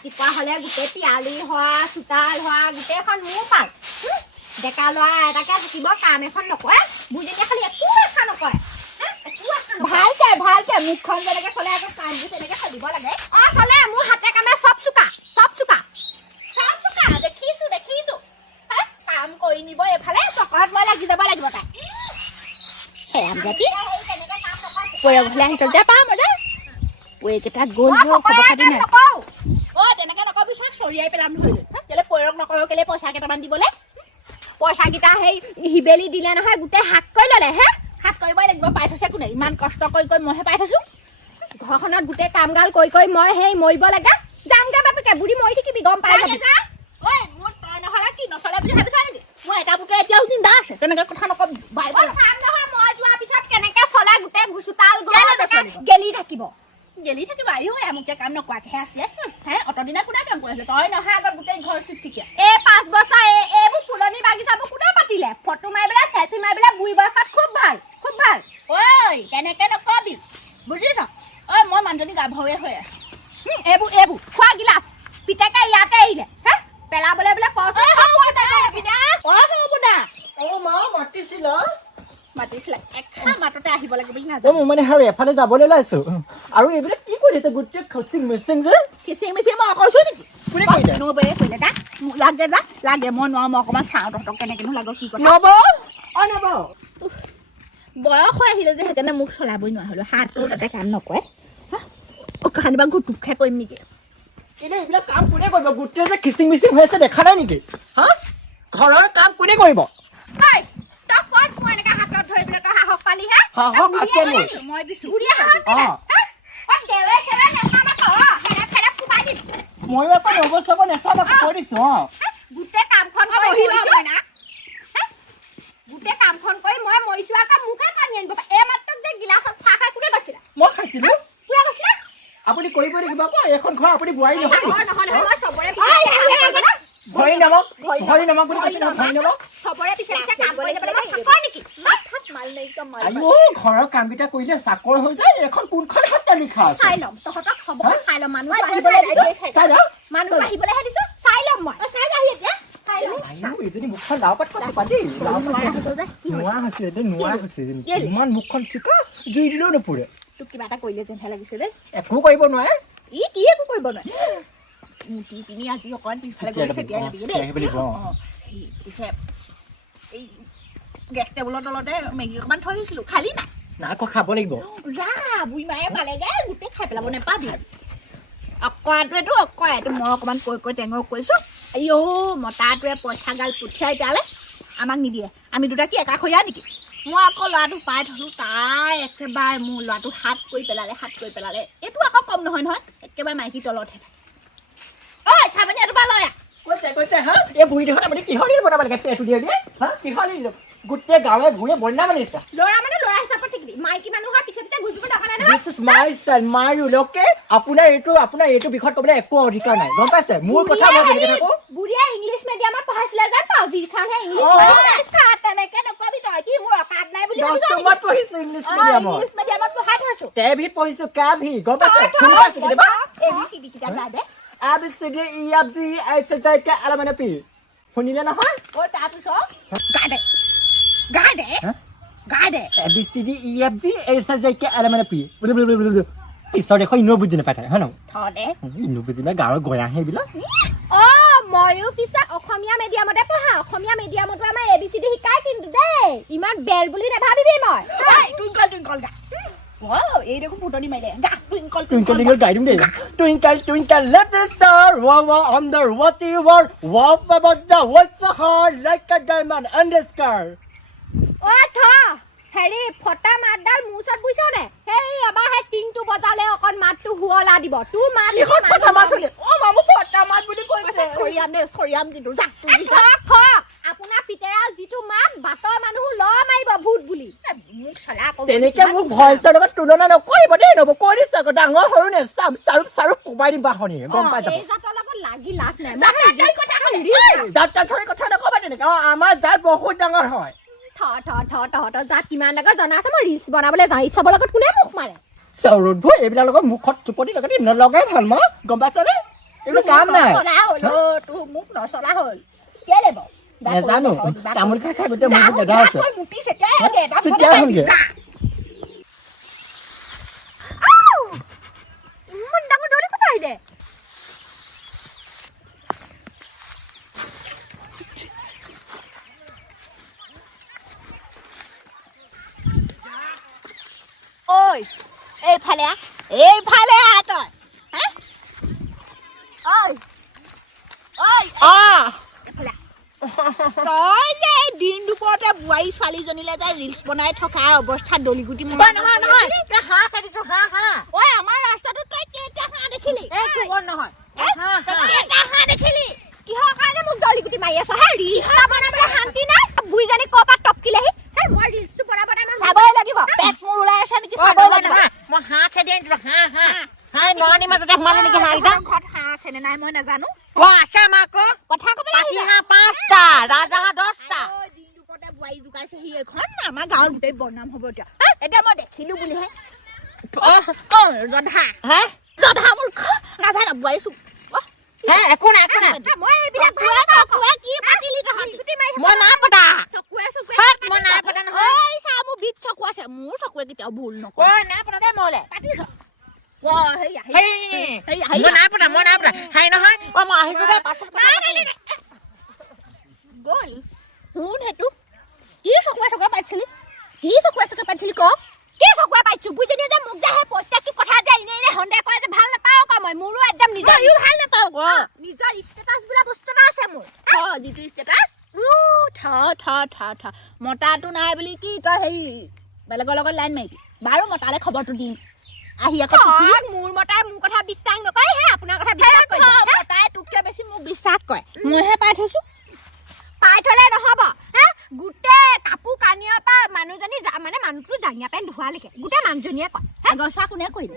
ৰাতিপুৱা হ'লে গোটেই পিয়ালি হোৱা চোতাল হোৱা গোটেইখন মোৰ পাল ডেকা ল'ৰা এটাকে থাকিব কাম এখন নকৰে বুজিনে খালি একো এখন নকৰে ভালকে মুখখন যেনেকে চলে আকৌ কামবোৰ তেনেকে চলিব লাগে চলে মোৰ হাতে কামে চব চোকা দেখিছো কাম কৰি নিব এইফালে চকৰত মই লাগি যাব লাগিব তাই হেৰাম জাতি পৰে ঘৰলে আহি তল পাম পৰেকেইটা গ'ল খবৰ খাতি নাই তেনেকে নকবি চাক চৰিয়াই পেলাম ধৰিলো কেলে পৰক নকৰো কেলে পইচা কেইটামান দিবলৈ পইচাকেইটা সেই হিবেলি দিলে নহয় গোটেই হাত কৰি ল'লে হাত কৰিবই লাগিব পাই থৈছে কোনে ইমান কষ্ট কৰি মইহে পাই থৈছো ঘৰখনত গোটেই কামগাল কৰি মই সেই মৰিব লাগে যামগে বাপেকে বুঢ়ী মৰি থাকিবি গম পাই মোৰ তই নহ'লে কি নচলে বুলি ভাবিছ নেকি মই এটা বুটে এতিয়াও জিন্দা আছে তেনেকে কথা নকবি চাম নহয় মই যোৱাৰ পিছত কেনেকে চলে গোটেই চোতাল গেলি থাকিব আইও এমুকে কাম নকৰাকেহে আছে অত দিনা কোনে কাম কৰি আছে তই নহয় আগত গোটেই ঘৰ চিকচিকিয়া 5 বছৰ এইবোৰ ফুলনি বাগিচাবোৰ কোনে পাতিলে ফটো মাৰিবলৈ চেলফি মাৰিবলৈ বুঢ়ী বয়সত খুব ভাল ঐ তেনেকে নকবি বুজিছ মই মানুহজনী গাভৰুৱে হৈ আছো এইবোৰ খোৱা গিলাচ পিতাকে ইয়াতে আহিলে পেলাবলৈ বোলে মাতিছিলে এখা মাততে আহিব লাগে বুলি নাজানো মই মানে আৰু এফালে যাবলৈ লাইছো আৰু এইবিলাক কি কৰি আছে গোটেই খিচিং মিচিং মই কৈছো নেকি কোনে কৰিলে লাগে মই নোৱাৰো মই অকণমান চাওঁ তহঁতক কেনেকেনো লাগো কি কথা নব বয়স হৈ আহিলে যে সেইকাৰণে মোক চলাবই নোৱাৰা হ'লো হাতটো তাতে কাম নকৰে কাহানিবা ঘুটুক খাই কৰিম নেকি কিন্তু এইবিলাক কাম কোনে কৰিব গোটেই যে খিচিং মিচিং হৈ আছে দেখা নাই নেকি ঘৰৰ কাম কোনে কৰিব মই দিছো মই আকৌ নবছৰ নেচাব কৈ দিছো গোটেই কামখন কৰি মই মৰিছো আকৌ মুখে পানী আনিব এই মাত্ৰ যে গিলাচত চাহ খাই কোনে গৈছিলে মই খাইছিলো কোনে গৈছিলে আপুনি কৰিব লাগিব আকৌ এখন ঘৰ আপুনি বোৱাৰী নহয় মই চবৰে ভৰি নামক বুলি কৈছে ভৰি নামক চবৰে পিছে কাম কৰি যাবলৈ চাকৰ নেকি আইও ঘৰৰ কামকেইটা কৰিলে চাকৰ হৈ যায় এখন কোনখন হাতে লিখা আছে চাই ল'ম তহঁতক চবকে চাই ল'ম মানুহ আহিবলৈহে দিছো চাই ল'ম মই চাই যাহি এতিয়া এইজনী মুখখন লাও পাত কথা পাতি নোৱা হৈছে ইমান মুখখন চুকা জুই দিলেও নপৰে তোক কিবা এটা কৰিলে যেনহে লাগিছে দেই একো কৰিব নোৱাৰে কি একো কৰিব নোৱাৰে তুমি আজি অকণ পিছফালে গৈ চেতিয়াই যাবি দেই পিছে এই গেছ টেবুলৰ তলতে মেগী অকণমান থৈ আহিছিলোঁ খালি নাই আকৌ খাব লাগিব বুঢ়ী মায়ে পালেগে গোটেই খাই পেলাব নেপাবি অকৰাটোৱেতো মই অকণমান কৈ টেঙৰ কৈছোঁ আইঅ মতাটোৱে পইচা গাল পঠিয়াই তালে আমাক নিদিয়ে আমি দুটা কি একাষৰীয়া নেকি মই আকৌ ল'ৰাটো পাই থলোঁ তাই একেবাৰে মোৰ ল'ৰাটো হাত কৰি পেলালে এইটো আকৌ কম নহয় একেবাৰে মাইকী তলতহে ঐ চাবনি এটোপা লয়া কৈছে এই বুঢ়ী দেখোন আপুনি কিহৰ দিন বনাব লাগে পেটটো দিয়ে কিহৰ দিন গোটেই গাঁৱে ভূঞে বন্যা মানিছে ল'ৰা হিচাপত থাকিবি মাইকী মানুহৰ পিছে ঘূৰি ফুৰিব দৰকাৰ নাই this is my style my rule okay আপোনাৰ এইটো বিষয়ত ক'বলৈ একো অধিকাৰ নাই গম পাইছে মোৰ কথা মই কেনেকৈ থাকোঁ বুঢ়ীয়ে ইংলিছ মিডিয়ামত পঢ়াইছিলে যে পাউজিখানহে ইংলিছ তেনেকে নকবি তই কি মোৰ অকাত নাই বুলি মই পঢ়িছোঁ ইংলিছ মিডিয়ামত পঢ়াই থৈছোঁ কেভিত পঢ়িছোঁ কেভি গম পাইছে শুনি পাইছে কেতিয়াবা ABCD কিতাপ যায় দে ABCD EFG HIJ LMNP শুনিলে নহয় তাৰপিছত গাই দে ABCD EFG HIJ LMNP পিছত দেখো ইনো বুজি নাপায় থাকে হয় ন ইনো বুজি নাপায় গাঁৱৰ গয়াহে এইবিলাক ময়ো পিছে অসমীয়া মিডিয়ামতে পঢ়া অসমীয়া মিডিয়ামতো আমাৰ ABCD শিকাই কিন্তু দেই ইমান বেল বুলি নাভাবিবি মই টুইংকল গা এই দেখো ফুটনি মাৰিলে গা টুইংকল গাই দিম দেই Twinkle little star wow on the water world wow about the what's the heart like a diamond and the scar হেৰি ফটা মাতডাল মোৰ ওচৰত বুজিছ নে সেই এবাৰ সেই টিংটো বজালে অকণ মাতটো হুৱলা দিব তোৰ মাত ফটা মাত মামু ফটা মাত বুলি কৈছে চৰিয়াম কিন্তু আপোনাৰ পিতেৰা যিটো মাত বাটৰ মানুহ ল মাৰিব ভূত বুলি মোক চলা তেনেকে মোক ভইচৰ লগত তুলনা নকৰিব দেই নব কৈ দিছে আকৌ ডাঙৰ সৰু নে চাৰু কোবাই দিম বাহনি গম পাই যাব এই জাতৰ লগত লাগি লাভ নাই জাতৰ কথা নকবা তেনেকে আমাৰ জাত বহুত ডাঙৰ হয় তহঁতৰ জাত কিমান ডাঙৰ জনা আছে মই ৰিলচ বনাবলৈ যাওঁ চবৰ লগত কোনে মুখ মাৰে চাউৰত এইবিলাক লগত মুখত চুপতি লগাই নলগাই ভাল মই গম পাইছনে এইটো কাম নাই চলা হ'ল তোৰ মোক নচলা হ'ল কেলে বাৰু নেজানো তামোল খাই খাই গোটেই মুখত বেদা আছে মুটি চেতিয়াই তেতিয়া হংগে ইমান ডাঙৰ দলি ক'ত আহিলে ঐ এইফালে তই ঐ এইফালে তই যে দিন দুপৰতে বোৱাৰী ছোৱালীজনীলে যে ৰিলচ বনাই থকা অৱস্থাত দলিগুটি নহয় হাঁহ কাটিছো হাঁহ ঐ আমাৰ ৰাস্তাটোত তই কেইটা হাঁহ দেখিলি নহয় কেইটা হাঁহ দেখিলি কিহৰ কাৰণে মোক দলিগুটি মাৰি আছ হে ৰিলচ বনাবলৈ শান্তি নাই বুঢ়ীজনী ক'ৰপৰা টপকিলেহি হে মই ৰিলচটো বনাবলৈ চাবই লাগিব পেট মোৰ ওলাই আছে নেকি চাবই লাগিব মই হাঁহ খেদি আনিছিলো হাঁহ নৰানি মাজতে সোমালে নেকি হাঁহ কেইটা ঘৰত হাঁহ আছে নে নাই মই নাজানো আছে আমাৰ আকৌ কথা ক'বলৈ পাতি হাঁহ 5টা ৰাজহাঁহ 10টা দিন দুপৰতে বোৱাৰী জোকাইছে সি এখন আমাৰ গাঁৱৰ গোটেই বদনাম হ'ব এতিয়া এতিয়া মই দেখিলো বুলিহে জধা মূৰ্খ নাজানো বোৱাৰী একো নাই মই এইবিলাক কি পাতিলি তহঁতি মই নাই পতা চকুৱে মই নাই পতা নহয় ঐ চা মোৰ বিট চকু আছে মোৰ চকুৱে কেতিয়াও ভুল নকৰে নাই পতা দে মোলে পাতিছ মই নাই পতা হাই নহয় মই আহিছো দে পাছত গ'ল শুন সেইটো কি চকুৱে পাইছিলি কি চকুৱে পাইছিলি ক কি চকুৱে পাইছো বুজিলি যে মোক যে সেই প্ৰত্যেকটো কথা যে এনে সন্দেহ কৰে যে ভাল নাপাওঁ ক মই মোৰো একদম নিজৰ ভাল নাপাওঁ ক নিজৰ ষ্টেটাছ বোলা বস্তু এটা আছে মোৰ যিটো ষ্টেটাছ মতাটো নাই বুলি কি তই হেৰি বেলেগৰ লগত লাইন মাৰিবি বাৰু মতালে খবৰটো দিম আহি আকৌ মোৰ মতাই মোৰ কথা বিশ্বাস নকৰে হে আপোনাৰ কথা বিশ্বাস কৰে মতাই তোতকে বেছি মোক বিশ্বাস কৰে মইহে পাই থৈছো পাই থলে নহব হে গোটেই কাপোৰ কানিৰ পৰা মানুহজনী মানে মানুহটো জাঙিয়া পেন ধোৱালৈকে গোটেই মানুহজনীয়ে কয় আগচা কোনে কৰিলে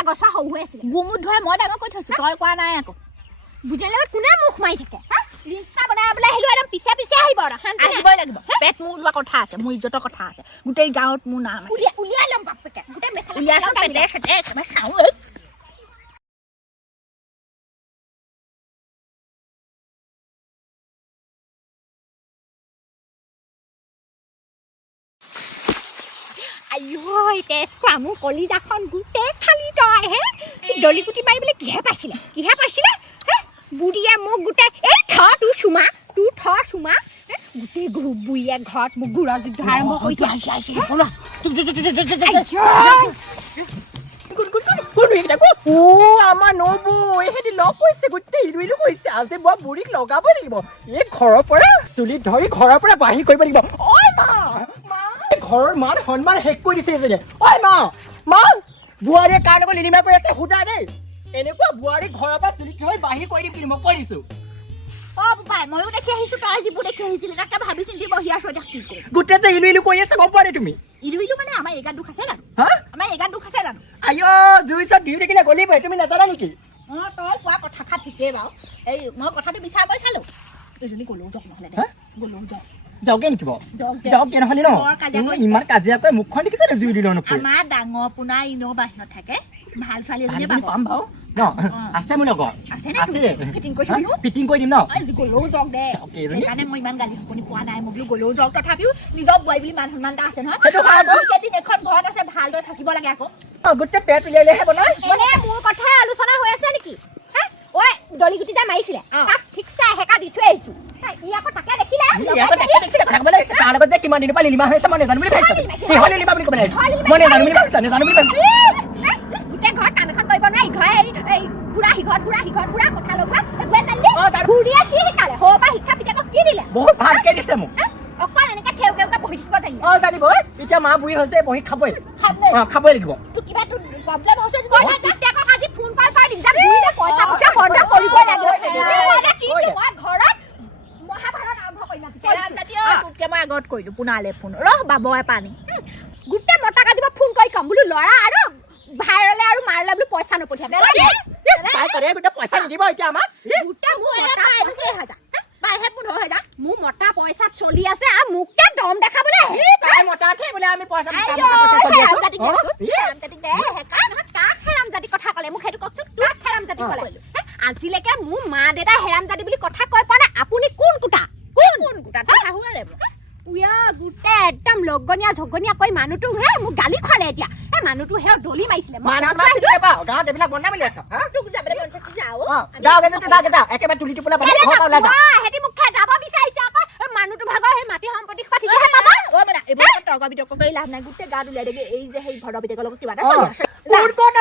আগচা সৰু হৈ আছিলে গুমুত ধৰে মই ডাঙৰ কৈ থৈছো তই কোৱা নাই আকৌ বুজিলে কোনে মুখ মাৰি থাকে ৰিক্সা বনাই বোলে আহিলো একদম পিছে আহিব আহিবই লাগিব পেট মোৰ ওলোৱা কথা আছে মোৰ ইজ্জতৰ কথা আছে গোটেই গাঁৱত মোৰ নাম উলিয়াই ল'ম বাপেকে গোটেই মেখেলা খাওঁ আইঐ তেজ খোৱা মোৰ কলিজাখন গোটেই খালি তই হে দলিগুটি মাৰিবলৈ কিহে পাইছিলে হে বুঢ়ীয়ে মোক গোটেই এই তোৰ চুমা গোটেই বুঢ়ীয়ে ঘৰত মোক গুড়া যুদ্ধ আৰম্ভ কৰিছে আমাৰ নবৌ এহেঁতি লগ কৈছে গোটেই ইলুইলু কৈছে আজি মই বুঢ়ীক লগাব লাগিব এই ঘৰৰ পৰা চুলি ধৰি ঘৰৰ পৰা বাহিৰ কৰিব লাগিব ঐ মা ঘৰৰ মান সন্মান শেষ কৰি দিছে যে ঐ মা বোৱাৰীয়ে কাৰ লগত লিলিমা কৰি আছে সুধা দেই এনেকুৱা বোৱাৰী ঘৰৰ পৰা চুলি ধৰি বাহিৰ কৰি দিম বুলি মই কৈ দিছো বোপাই ময়ো দেখি আহিছো তই যিবোৰ দেখি আহিছিলি তাকে ভাবি চিন্তি বহি আছো এতিয়া কি কৰিম গোটেই যে ইলুইলু কৰি আছে গম পোৱা নে তুমি ইলুইলু মানে আমাৰ এগাত দুখ আছে জানো আমাৰ এগাত দুখ আছে জানো আইঅ জুই চব দিও দেখিলে গলিবই তুমি নাজানা নেকি তই কোৱা কথা খা ঠিকেই বাৰু এই মই কথাটো বিচাৰকৈ চালো এজনী গ'লেও যাওক নহ'লে গ'লেও যাওক যাওকে নেকি যাওকে নহ'লে ন ইমান কাজিয়া কৰি মুখখন দেখিছে জুই দিল আমাৰ ডাঙৰ পোনা ইনেও বাহিৰত থাকে ভাল ছোৱালী এজনী পাম বাৰু ন আছে মোৰ লগত আছে ফিটিং কৰি দিম ন গ'লেও যাওক দে সেইকাৰণে মই ইমান গালি শুনি পোৱা নাই মই বোলো গ'লেও যাওক তথাপিও নিজৰ বোৱাৰী বুলি মান সন্মান এটা আছে নহয় কেইদিন এখন ঘৰত আছে ভালদৰে থাকিব লাগে আকৌ গোটেই পেট উলিয়াইলেহে বনাই মোৰ কথাই আলোচনা হৈ আছে নেকি ঐ দলিগুটি যে মাৰিছিলে ঠিকছে হেকা দি থৈ আহিছো ই আকৌ তাকে দেখিলে তাৰ লগত যে কিমান দিনৰ পৰা লিলিমা হৈছে মই নেজানো বুলি ভাবিছো লিলিমা বুলি ক'ব লাগে মই নেজানো বুলি ভাবিছো গোটেই ঘৰত কাম এখন কৰিব নোৱাৰি ঘৰে এই বুঢ়া সিঘৰত বুঢ়া কথা লগোৱা সেইবোৰে জানিলি বুঢ়ীয়ে কি শিকালে সৰুৰ পৰা শিক্ষা পিতাকক কি দিলে বহুত ভালকে দিছে মোক অকল এনেকে থেউকে বহি থাকিব জানিলে জানিব এতিয়া মা বুঢ়ী হৈছে বহি খাবই লাগিব কিবা তোৰ প্ৰব্লেম হৈছে পিতাকক আজি ফোন কৰি দিম যে বুঢ়ীয়ে পইচা বন্ধ কৰিবই লাগিব মই ঘৰত মহাভাৰত আৰম্ভ কৰিম তোতকে মই আগত কৰিলো পুনালে ফোন ৰহ বাবয়ে পানী গোটেই মতা কাজিব ফোন কৰি কম বোলো ল'ৰা আৰু ভাইৰলে আৰু মাৰলে বোলো পইচা নপঠিয়াব গোটেই পইচা নিদিব এতিয়া আমাক মোৰ মতা পইচাত চলি আছে আৰু মোকে দম দেখাবলৈ আমি পইচা কাক হেৰাম জাতি কথা ক'লে মোক সেইটো কওকচোন কাক হেৰাম জাতি ক'লে আজিলৈকে মোৰ মা দেউতা হেৰামজাদি বুলি কথা কৈ পোৱা নাই আপুনি কোন কুটা কোন কুটা তই শাহুৱাৰে উয়া গোটেই একদম লগনীয়া ঝগনীয়া কৈ মানুহটো হে মোক গালি খোৱালে এতিয়া এই মানুহটো হে দলি মাৰিছিলে মানহত মাতি দিলে পাও গাঁৱত এইবিলাক বনাই মেলি আছ হা তোক যাবলৈ মন আছে যাও যাওগে যা একেবাৰে তুলি টোপোলা বান্ধি ঘৰত ওলাই যা হেতি মোক যাব বিচাৰিছে আকৌ মানুহটো ভাগৰ সেই মাটি সম্পত্তি কথা ঠিকেহে পাবা অ মানে এইবোৰ তৰ্ক বিতৰ্ক কৰি লাভ নাই গোটেই গাত উলিয়াই দেগে এই যে সেই ভৰ বিতৰ্কৰ লগত কিবা এটা কোন কোন